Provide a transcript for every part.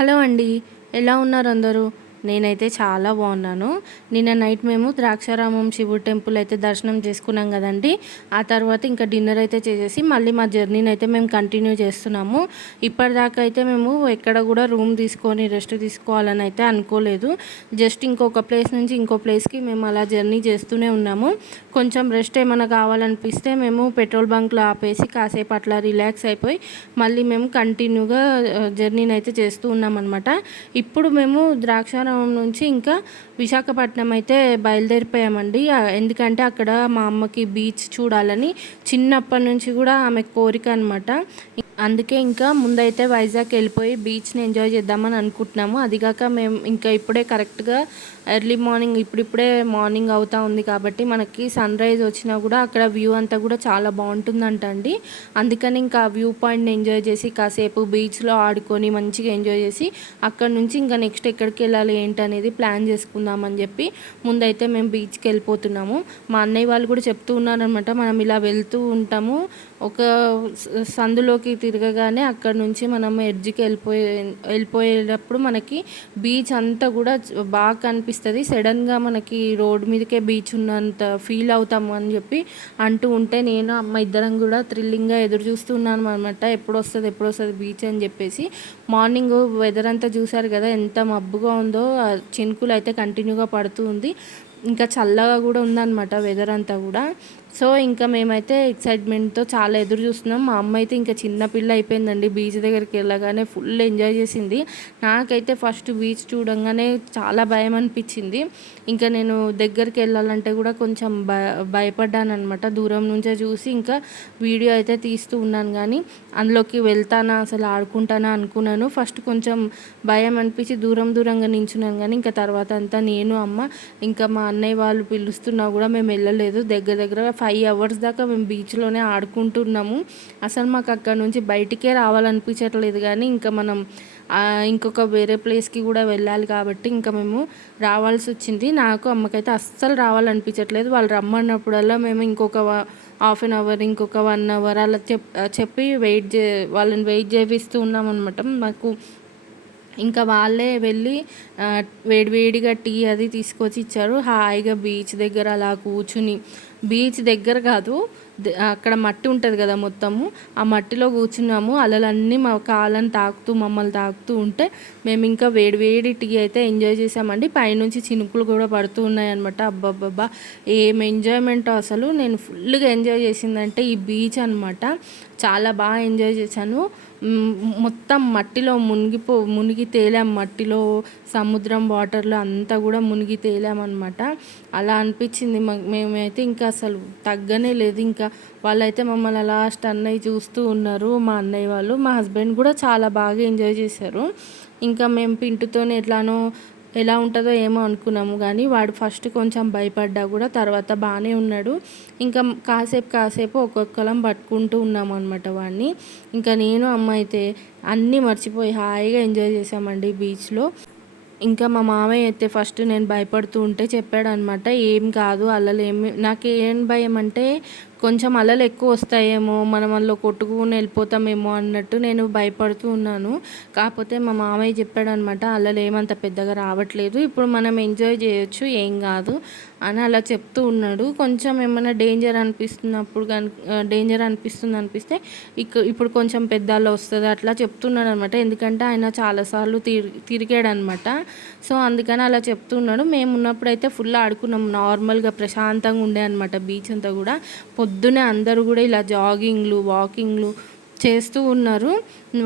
Hello అండి. ఎలా ఉన్నారు అందరూ? నేనైతే చాలా బాగున్నాను. నిన్న నైట్ మేము ద్రాక్షారామం శివుడు టెంపుల్ అయితే దర్శనం చేసుకున్నాం కదండి. ఆ తర్వాత ఇంకా డిన్నర్ అయితే చేసేసి మళ్ళీ మా జర్నీని అయితే మేము కంటిన్యూ చేస్తున్నాము. ఇప్పటిదాకా అయితే మేము ఎక్కడ కూడా రూమ్ తీసుకొని రెస్ట్ తీసుకోవాలని అయితే అనుకోలేదు. జస్ట్ ఇంకొక ప్లేస్ నుంచి ఇంకో ప్లేస్కి మేము అలా జర్నీ చేస్తూనే ఉన్నాము. కొంచెం రెస్ట్ ఏమైనా కావాలనిపిస్తే మేము పెట్రోల్ బంక్లో ఆపేసి కాసేపు అట్లా రిలాక్స్ అయిపోయి మళ్ళీ మేము కంటిన్యూగా జర్నీని అయితే చేస్తూ ఉన్నామన్నమాట. ఇప్పుడు మేము ద్రాక్షారామం నుంచి ఇంకా విశాఖపట్నం అయితే బయలుదేరిపోయామండి. ఎందుకంటే అక్కడ మా అమ్మకి బీచ్ చూడాలని చిన్నప్పటి నుంచి కూడా ఆమె కోరిక అనమాట అందుకే ఇంకా ముందైతే వైజాగ్ వెళ్ళిపోయి బీచ్ని ఎంజాయ్ చేద్దామని అనుకుంటున్నాము. అదిగాక మేము ఇంకా ఇప్పుడే కరెక్ట్గా ఎర్లీ మార్నింగ్ ఇప్పుడిప్పుడే మార్నింగ్ అవుతా ఉంది కాబట్టి మనకి సన్ రైజ్ వచ్చినా కూడా అక్కడ వ్యూ అంతా కూడా చాలా బాగుంటుందంట అండి. అందుకని ఇంకా వ్యూ పాయింట్ని ఎంజాయ్ చేసి కాసేపు బీచ్లో ఆడుకొని మంచిగా ఎంజాయ్ చేసి అక్కడ నుంచి ఇంకా నెక్స్ట్ ఎక్కడికి వెళ్ళాలి ఏంటి అనేది ప్లాన్ అని చెప్పి ముందైతే మేము బీచ్కి వెళ్ళిపోతున్నాము. మా అన్నయ్య వాళ్ళు కూడా చెప్తూ ఉన్నారనమాట మనం ఇలా వెళ్తూ ఉంటాము ఒక సందులోకి తిరగగానే అక్కడ నుంచి మనం ఎడ్జ్కి వెళ్ళిపోయే వెళ్ళిపోయేటప్పుడు మనకి బీచ్ అంతా కూడా బాగా కనిపిస్తుంది. సడన్గా మనకి రోడ్ మీదకే బీచ్ ఉన్నంత ఫీల్ అవుతాము అని చెప్పి అంటూ ఉంటే నేను అమ్మ ఇద్దరం కూడా థ్రిల్లింగ్గా ఎదురు చూస్తున్నాను అనమాట ఎప్పుడు వస్తుంది ఎప్పుడు వస్తుంది బీచ్ అని చెప్పేసి. మార్నింగ్ వెదర్ అంతా చూసారు కదా ఎంత మబ్బుగా ఉందో చినుకులు అయితే కంటిన్యూగా పడుతూ ఉంది. ఇంకా చల్లగా కూడా ఉందన్నమాట వెదర్ అంతా కూడా. సో ఇంకా మేమైతే ఎక్సైట్మెంట్తో చాలా ఎదురు చూస్తున్నాం. మా అమ్మ అయితే ఇంకా చిన్నపిల్ల అయిపోయిందండి. బీచ్ దగ్గరికి వెళ్ళగానే ఫుల్ ఎంజాయ్ చేసింది. నాకైతే ఫస్ట్ బీచ్ చూడంగానే చాలా భయం అనిపించింది. ఇంకా నేను దగ్గరికి వెళ్ళాలంటే కూడా కొంచెం భయ భయపడ్డాను అనమాట దూరం నుంచే చూసి ఇంకా వీడియో అయితే తీస్తూ ఉన్నాను కానీ అందులోకి వెళ్తానా అసలు ఆడుకుంటానా అనుకున్నాను. ఫస్ట్ కొంచెం భయం అనిపించి దూరం దూరంగా నించున్నాను కానీ ఇంకా తర్వాత అంతా నేను అమ్మ ఇంకా మా అన్నయ్య వాళ్ళు పిలుస్తున్నా కూడా మేము వెళ్ళలేదు. దగ్గర దగ్గర ఫైవ్ అవర్స్ దాకా మేము బీచ్లోనే ఆడుకుంటున్నాము. అసలు మాకు అక్కడ నుంచి బయటికే రావాలనిపించట్లేదు కానీ ఇంకా మనం ఇంకొక వేరే ప్లేస్కి కూడా వెళ్ళాలి కాబట్టి ఇంకా మేము రావాల్సి వచ్చింది. నాకు అమ్మకైతే అస్సలు రావాలనిపించట్లేదు. వాళ్ళు రమ్మన్నప్పుడల్లా మేము ఇంకొక హాఫ్ అన్ అవర్ ఇంకొక వన్ అవర్ అలా చెప్ చెప్పి వెయిట్ చే వాళ్ళని వెయిట్ చేపిస్తూ ఉన్నాం అనమాట మాకు ఇంకా వాళ్ళే వెళ్ళి వేడివేడిగా టీ అది తీసుకొచ్చి ఇచ్చారు. హాయిగా బీచ్ దగ్గర అలా కూర్చుని బీచ్ దగ్గర కాదు అక్కడ మట్టి ఉంటుంది కదా మొత్తము. ఆ మట్టిలో కూర్చున్నాము. అలలన్నీ మా కాళ్ళని తాకుతూ మమ్మల్ని తాకుతూ ఉంటే మేము ఇంకా వేడివేడి టీ అయితే ఎంజాయ్ చేసామండి పైనుంచి చినుకులు కూడా పడుతూ ఉన్నాయి అనమాట అబ్బాబ్బాబ్బా. ఏం ఎంజాయ్మెంట్ అసలు నేను ఫుల్గా ఎంజాయ్ చేసిందంటే ఈ బీచ్ అనమాట చాలా బాగా ఎంజాయ్ చేశాను. మొత్తం మట్టిలో మునిగిపో మునిగి తేలాం మట్టిలో సముద్రం వాటర్లో అంతా కూడా మునిగి తేలామన్నమాట. అలా అనిపించింది మాకు మేమైతే ఇంకా అసలు తగ్గనే లేదు. ఇంకా వాళ్ళైతే మమ్మల్ని అలా అన్నయ్య చూస్తూ ఉన్నారు మా అన్నయ్య వాళ్ళు. మా హస్బెండ్ కూడా చాలా బాగా ఎంజాయ్ చేశారు. ఇంకా మేము పింటుతోనే ఎట్లానో ఎలా ఉంటుందో ఏమో అనుకున్నాము కానీ వాడు ఫస్ట్ కొంచెం భయపడ్డా కూడా తర్వాత బాగానే ఉన్నాడు. ఇంకా కాసేపు కాసేపు ఒక్కొక్కలం పట్టుకుంటూ ఉన్నాము అనమాట వాడిని. ఇంకా నేను అమ్మ అయితే అన్నీ మర్చిపోయి హాయిగా ఎంజాయ్ చేసామండి బీచ్లో ఇంకా మా మామయ్య అయితే ఫస్ట్ నేను భయపడుతూ ఉంటే చెప్పాడు అనమాట ఏం కాదు అల్లలు ఏమి నాకు ఏం భయం అంటే కొంచెం అలలు ఎక్కువ వస్తాయేమో మనం అందులో కొట్టుకుని వెళ్ళిపోతామేమో అన్నట్టు నేను భయపడుతూ ఉన్నాను. కాకపోతే మా మామయ్య చెప్పాడు అనమాట అలలు ఏమంత పెద్దగా రావట్లేదు ఇప్పుడు మనం ఎంజాయ్ చేయొచ్చు ఏం కాదు అని అలా చెప్తూ ఉన్నాడు. కొంచెం ఏమైనా డేంజర్ అనిపిస్తున్నప్పుడు డేంజర్ అనిపిస్తుంది అనిపిస్తే ఇక ఇప్పుడు కొంచెం పెద్ద అలా వస్తుంది అట్లా చెప్తున్నాడు అనమాట ఎందుకంటే ఆయన చాలాసార్లు తిరి తిరిగాడు అనమాట సో అందుకని అలా చెప్తున్నాడు మేము ఉన్నప్పుడు అయితే ఫుల్ ఆడుకున్నాం నార్మల్గా ప్రశాంతంగా ఉండే అనమాట బీచ్ అంతా కూడా. పొద్దునే అందరూ కూడా ఇలా జాగింగ్లు వాకింగ్లు చేస్తూ ఉన్నారు.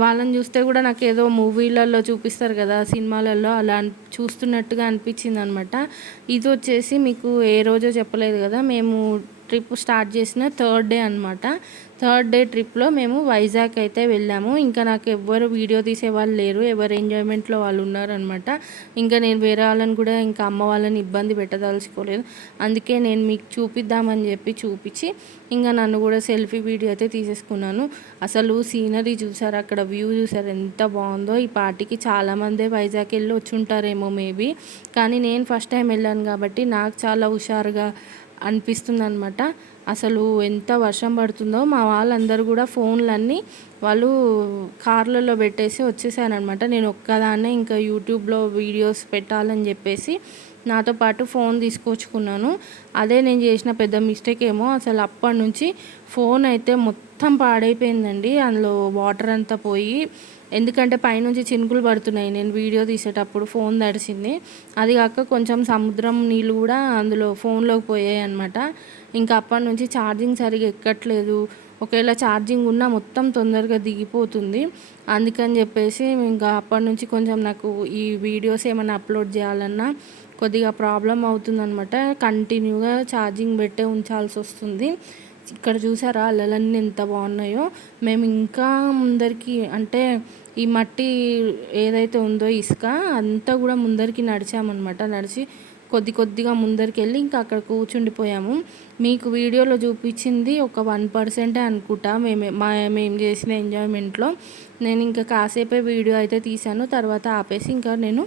వాళ్ళని చూస్తే కూడా నాకు ఏదో మూవీలలో చూపిస్తారు కదా సినిమాలలో అలా చూస్తున్నట్టుగా అనిపించింది అనమాట ఇది వచ్చేసి మీకు ఏ రోజో చెప్పలేదు కదా మేము ట్రిప్ స్టార్ట్ చేసిన థర్డ్ డే అనమాట. థర్డ్ డే ట్రిప్లో మేము వైజాగ్ అయితే వెళ్ళాము. ఇంకా నాకు ఎవ్వరు వీడియో తీసే వాళ్ళు లేరు. ఎవరు ఎంజాయ్మెంట్లో వాళ్ళు ఉన్నారనమాట ఇంకా నేను వేరే వాళ్ళని కూడా ఇంకా అమ్మ వాళ్ళని ఇబ్బంది పెట్టదలుచుకోలేదు. అందుకే నేను మీకు చూపిద్దామని చెప్పి చూపించి ఇంకా నన్ను కూడా సెల్ఫీ వీడియో అయితే తీసేసుకున్నాను. అసలు సీనరీ చూసారు? అక్కడ వ్యూ చూసారు? ఎంత బాగుందో. ఈ పార్టీకి చాలామందే వైజాగ్ వెళ్ళి వచ్చి ఉంటారేమో మేబీ. కానీ నేను ఫస్ట్ టైం వెళ్ళాను కాబట్టి నాకు చాలా హుషారుగా అనిపిస్తుంది అనమాట అసలు ఎంత వర్షం పడుతుందో మా వాళ్ళందరూ కూడా ఫోన్లన్నీ వాళ్ళు కార్లలో పెట్టేసి వచ్చేసారనమాట నేను ఒక్కదాన్నే ఇంకా యూట్యూబ్లో వీడియోస్ పెట్టాలని చెప్పేసి నాతో పాటు ఫోన్ తీసుకొచ్చుకున్నాను. అదే నేను చేసిన పెద్ద మిస్టేక్ ఏమో అసలు అప్పటి నుంచి ఫోన్ అయితే మొత్తం పాడైపోయిందండి. అందులో వాటర్ అంతా పోయి ఎందుకంటే పైనుంచి చినుకులు పడుతున్నాయి. నేను వీడియో తీసేటప్పుడు ఫోన్ తడిసింది. అది కాక కొంచెం సముద్రం నీళ్ళు కూడా అందులో ఫోన్లోకి పోయాయి అనమాట ఇంకా అప్పటి నుంచి ఛార్జింగ్ సరిగా ఎక్కట్లేదు. ఒకవేళ ఛార్జింగ్ ఉన్నా మొత్తం తొందరగా దిగిపోతుంది. అందుకని చెప్పేసి ఇంకా అప్పటి నుంచి కొంచెం నాకు ఈ వీడియోస్ ఏమైనా అప్లోడ్ చేయాలన్నా కొద్దిగా ప్రాబ్లం అవుతుందనమాట కంటిన్యూగా ఛార్జింగ్ పెట్టే ఉంచాల్సి వస్తుంది. ఇక్కడ చూసారా అల్లలన్నీ ఎంత బాగున్నాయో. మేము ఇంకా ముందరికి అంటే ఈ మట్టి ఏదైతే ఉందో ఇసుక అంతా కూడా ముందరికి నడిచామన్నమాట. నడిచి కొద్ది కొద్దిగా ముందరికి వెళ్ళి ఇంకా అక్కడ కూర్చుండిపోయాము. మీకు వీడియోలో చూపించింది ఒక వన్ పర్సెంటే అనుకుంటా. మేము మా మేము చేసిన ఎంజాయ్మెంట్లో. నేను ఇంకా కాసేపే వీడియో అయితే తీశాను. తర్వాత ఆపేసి ఇంకా నేను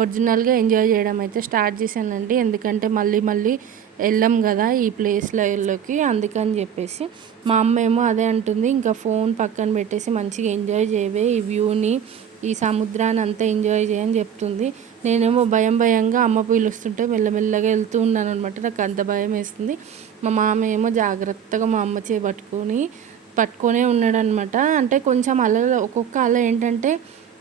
ఒరిజినల్గా ఎంజాయ్ చేయడం అయితే స్టార్ట్ చేశానండి. ఎందుకంటే మళ్ళీ మళ్ళీ వెళ్ళాం కదా ఈ ప్లేస్లలోకి అందుకని చెప్పేసి మా అమ్మ ఏమో అదే అంటుంది. ఇంకా ఫోన్ పక్కన పెట్టేసి మంచిగా ఎంజాయ్ చేయవే ఈ వ్యూని. ఈ సముద్రాన్ని అంతా ఎంజాయ్ చేయని చెప్తుంది. నేనేమో భయం భయంగా అమ్మ పిలుస్తుంటే మెల్లమెల్లగా వెళ్తూ ఉన్నాను అనమాట నాకు అంత భయం వేస్తుంది. మా మామ ఏమో జాగ్రత్తగా మా అమ్మ చేయి పట్టుకొని పట్టుకొనే ఉన్నాడనమాట అంటే కొంచెం అలలు ఒక్కొక్క అల ఏంటంటే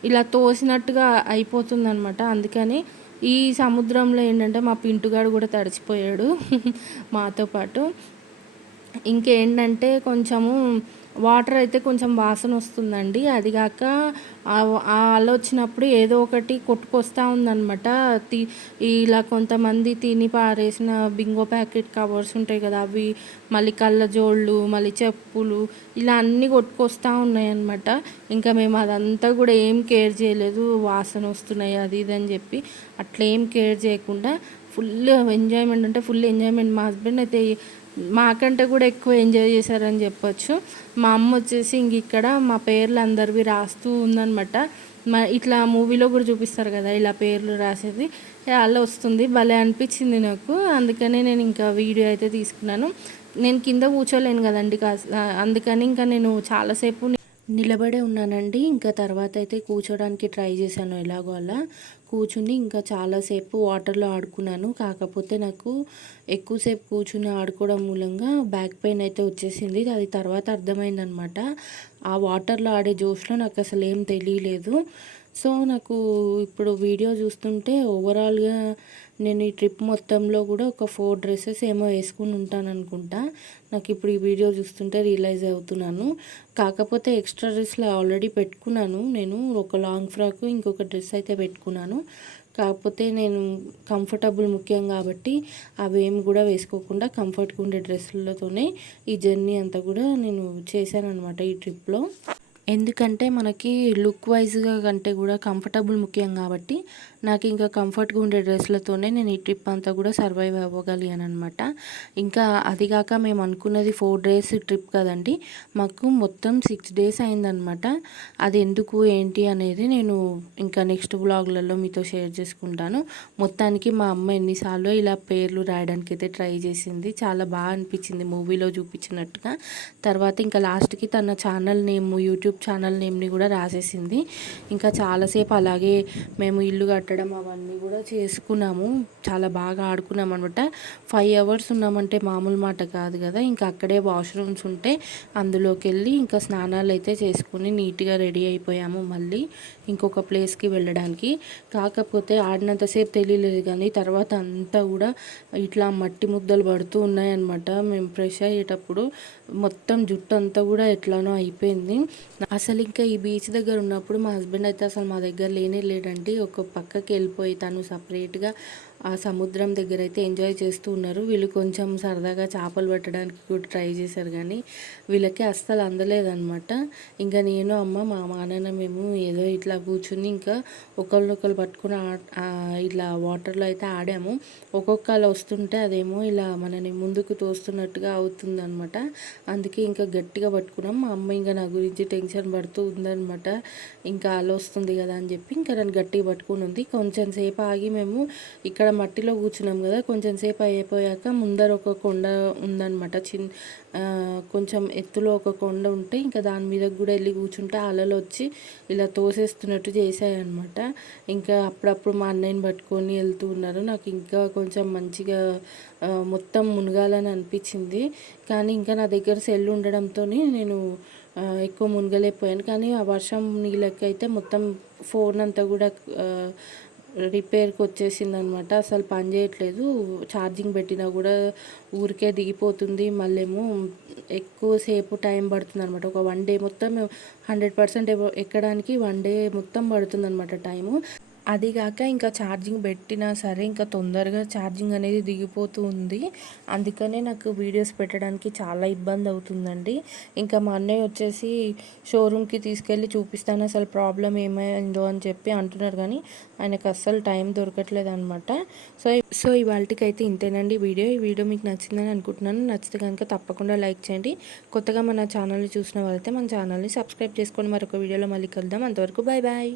ఇలా తోసినట్టుగా అయిపోతుంది అనమాట అందుకని ఈ సముద్రంలో ఏంటంటే మా పింటుగాడు కూడా తడిచిపోయాడు. మాతో పాటు. ఇంకేంటంటే కొంచెము వాటర్ అయితే కొంచెం వాసన వస్తుందండి. అది కాక ఆ వచ్చినప్పుడు ఏదో ఒకటి కొట్టుకొస్తూ ఉందనమాట తి ఇలా కొంతమంది తిని పారేసిన బింగో ప్యాకెట్ కవర్స్ ఉంటాయి కదా అవి మళ్ళీ కళ్ళజోళ్ళు మళ్ళీ చెప్పులు ఇలా అన్నీ కొట్టుకొస్తూ ఉన్నాయన్నమాట. ఇంకా మేము అదంతా కూడా ఏం కేర్ చేయలేదు. వాసన వస్తున్నాయి అది ఇది అని చెప్పి అట్లా ఏం కేర్ చేయకుండా ఫుల్ ఎంజాయ్మెంట్ అంటే ఫుల్ ఎంజాయ్మెంట్ మా హస్బెండ్ అయితే మాకంటే కూడా ఎక్కువ ఎంజాయ్ చేశారని చెప్పొచ్చు. మా అమ్మ వచ్చేసి ఇంక ఇక్కడ మా పేర్లు అందరివి రాస్తూ ఉందనమాట మా ఇట్లా మూవీలో కూడా చూపిస్తారు కదా ఇలా పేర్లు రాసేది. అలా వస్తుంది. భలే అనిపించింది నాకు. అందుకనే నేను ఇంకా వీడియో అయితే తీసుకున్నాను. నేను కింద కూర్చోలేను కదండి అందుకని ఇంకా నేను చాలాసేపు నిలబడే ఉన్నానండి. ఇంకా తర్వాత అయితే కూర్చోడానికి ట్రై చేశాను ఎలాగో అలా. కూర్చుని ఇంకా చాలాసేపు వాటర్లో ఆడుకున్నాను. కాకపోతే నాకు ఎక్కువసేపు కూర్చుని ఆడుకోవడం మూలంగా బ్యాక్ పెయిన్ అయితే వచ్చేసింది. అది తర్వాత అర్థమైందనమాట. ఆ వాటర్లో ఆడే జోష్లో నాకు అసలు ఏం తెలియలేదు. సో నాకు ఇప్పుడు వీడియో చూస్తుంటే ఓవరాల్గా నేను ఈ ట్రిప్ మొత్తంలో కూడా ఒక ఫోర్ డ్రెస్సెస్ ఏమో వేసుకుని ఉంటాను అనుకుంటా నాకు ఇప్పుడు ఈ వీడియో చూస్తుంటే రియలైజ్ అవుతున్నాను. కాకపోతే ఎక్స్ట్రా డ్రెస్లు ఆల్రెడీ పెట్టుకున్నాను. నేను ఒక లాంగ్ ఫ్రాక్ ఇంకొక డ్రెస్ అయితే పెట్టుకున్నాను. కాకపోతే నేను కంఫర్టబుల్ ముఖ్యం కాబట్టి అవేమి కూడా వేసుకోకుండా కంఫర్ట్గా ఉండే డ్రెస్సులతోనే ఈ జర్నీ అంతా కూడా నేను చేశాను అనమాట ఈ ట్రిప్లో. ఎందుకంటే మనకి లుక్ వైజ్గా కంటే కూడా కంఫర్టబుల్ ముఖ్యం కాబట్టి నాకు ఇంకా కంఫర్ట్గా ఉండే డ్రెస్లతోనే నేను ఈ ట్రిప్ అంతా కూడా సర్వైవ్ అవ్వగలిగాను అనమాట ఇంకా అది కాక మేము అనుకున్నది ఫోర్ డేస్ ట్రిప్ కదండి. మాకు మొత్తం సిక్స్ డేస్ అయిందనమాట అది ఎందుకు ఏంటి అనేది నేను ఇంకా నెక్స్ట్ బ్లాగ్లలో మీతో షేర్ చేసుకుంటాను. మొత్తానికి మా అమ్మ ఎన్నిసార్లు ఇలా పేర్లు రాయడానికి అయితే ట్రై చేసింది. చాలా బాగా అనిపించింది మూవీలో చూపించినట్టుగా. తర్వాత ఇంకా లాస్ట్కి తన ఛానల్ నేమ్ యూట్యూబ్ ఛానల్ నేమ్ని కూడా రాసేసింది. ఇంకా చాలాసేపు అలాగే మేము ఇల్లు కట్టడం అవన్నీ కూడా చేసుకున్నాము. చాలా బాగా ఆడుకున్నాం అనమాట ఫైవ్ అవర్స్ ఉన్నామంటే మామూలు మాట కాదు కదా. ఇంకా అక్కడే వాష్రూమ్స్ ఉంటే అందులోకి వెళ్ళి ఇంకా స్నానాలు అయితే చేసుకుని నీట్గా రెడీ అయిపోయాము మళ్ళీ ఇంకొక ప్లేస్కి వెళ్ళడానికి. కాకపోతే ఆడినంతసేపు తెలియలేదు కానీ తర్వాత అంతా కూడా ఇట్లా మట్టి ముద్దలు పడుతూ ఉన్నాయన్నమాట. మేము ఫ్రెష్ అయ్యేటప్పుడు మొత్తం జుట్టు అంతా కూడా ఎట్లానో అయిపోయింది. అసలు ఇంకా ఈ బీచ్ దగ్గర ఉన్నప్పుడు మా హస్బెండ్ అయితే అసలు మా దగ్గర లేనే లేడండి. ఒక పక్కకి వెళ్ళిపోయి తను సపరేట్గా ఆ సముద్రం దగ్గర అయితే ఎంజాయ్ చేస్తూ ఉన్నారు. వీళ్ళు కొంచెం సరదాగా చేపలు పట్టడానికి కూడా ట్రై చేశారు కానీ వీళ్ళకి అస్సలు అందలేదన్నమాట. ఇంకా నేను అమ్మ మా మానన్న మేము ఏదో ఇట్లా కూర్చుని ఇంకా ఒకళ్ళొకళ్ళు పట్టుకుని ఇట్లా వాటర్లో అయితే ఆడాము. ఒక్కొక్కళ్ళు వస్తుంటే అదేమో ఇలా మనని ముందుకు తోస్తున్నట్టుగా అవుతుందన్నమాట. అందుకే ఇంకా గట్టిగా పట్టుకున్నాం. మా అమ్మ ఇంకా నా గురించి టెన్షన్ పడుతూ ఉందన్నమాట. ఇంకా అలా వస్తుంది కదా అని చెప్పి ఇంకా నన్ను గట్టిగా పట్టుకుని ఉంది. కొంచెం సేపు ఆగి మేము ఇక్కడ మట్టిలో కూర్చున్నాం కదా కొంచెం సేపు అయిపోయాక ముందర ఒక కొండ ఉందన్నమాట. చిన్న కొంచెం ఎత్తులో ఒక కొండ ఉంటే ఇంకా దాని మీద కూడా వెళ్ళి కూర్చుంటే అలలు వచ్చి ఇలా తోసేస్తున్నట్టు చేశాయన్నమాట. ఇంకా అప్పుడప్పుడు మా అన్నయ్యని పట్టుకొని వెళ్తూ ఉన్నారు. నాకు ఇంకా కొంచెం మంచిగా మొత్తం మునగాలని అనిపించింది. కానీ ఇంకా నా దగ్గర సెల్ ఉండడంతో నేను ఎక్కువ మునగలేకపోయాను. కానీ ఆ వర్షం నీళ్ళకి అయితే మొత్తం ఫోన్ అంతా కూడా రిపేర్కి వచ్చేసింది అనమాట అసలు పని చేయట్లేదు. ఛార్జింగ్ పెట్టినా కూడా ఊరికే దిగిపోతుంది. మళ్ళేమో ఎక్కువసేపు టైం పడుతుంది అనమాట ఒక వన్ డే మొత్తం హండ్రెడ్ పర్సెంట్ ఎక్కడానికి వన్ డే మొత్తం పడుతుంది అనమాట టైము అదిగాక ఇంకా ఛార్జింగ్ పెట్టినా సరే ఇంకా తొందరగా ఛార్జింగ్ అనేది దిగిపోతూ ఉంది. అందుకనే నాకు వీడియోస్ పెట్టడానికి చాలా ఇబ్బంది అవుతుందండి. ఇంకా మా అన్నయ్య వచ్చేసి షోరూమ్కి తీసుకెళ్ళి చూపిస్తాను అసలు ప్రాబ్లం ఏమైందో అని చెప్పి అంటున్నారు కానీ ఆయనకు అస్సలు టైం దొరకట్లేదు అనమాట సో సో ఇవాళకి అయితే ఇంతేనండి వీడియో. ఈ వీడియో మీకు నచ్చిందని అనుకుంటున్నాను. నచ్చితే కనుక తప్పకుండా లైక్ చేయండి. కొత్తగా మన ఛానల్ని చూసిన వాళ్ళైతే మన ఛానల్ని సబ్స్క్రైబ్ చేసుకొని మరొక వీడియోలో మళ్ళీ కలుద్దాం. అంతవరకు బాయ్ బాయ్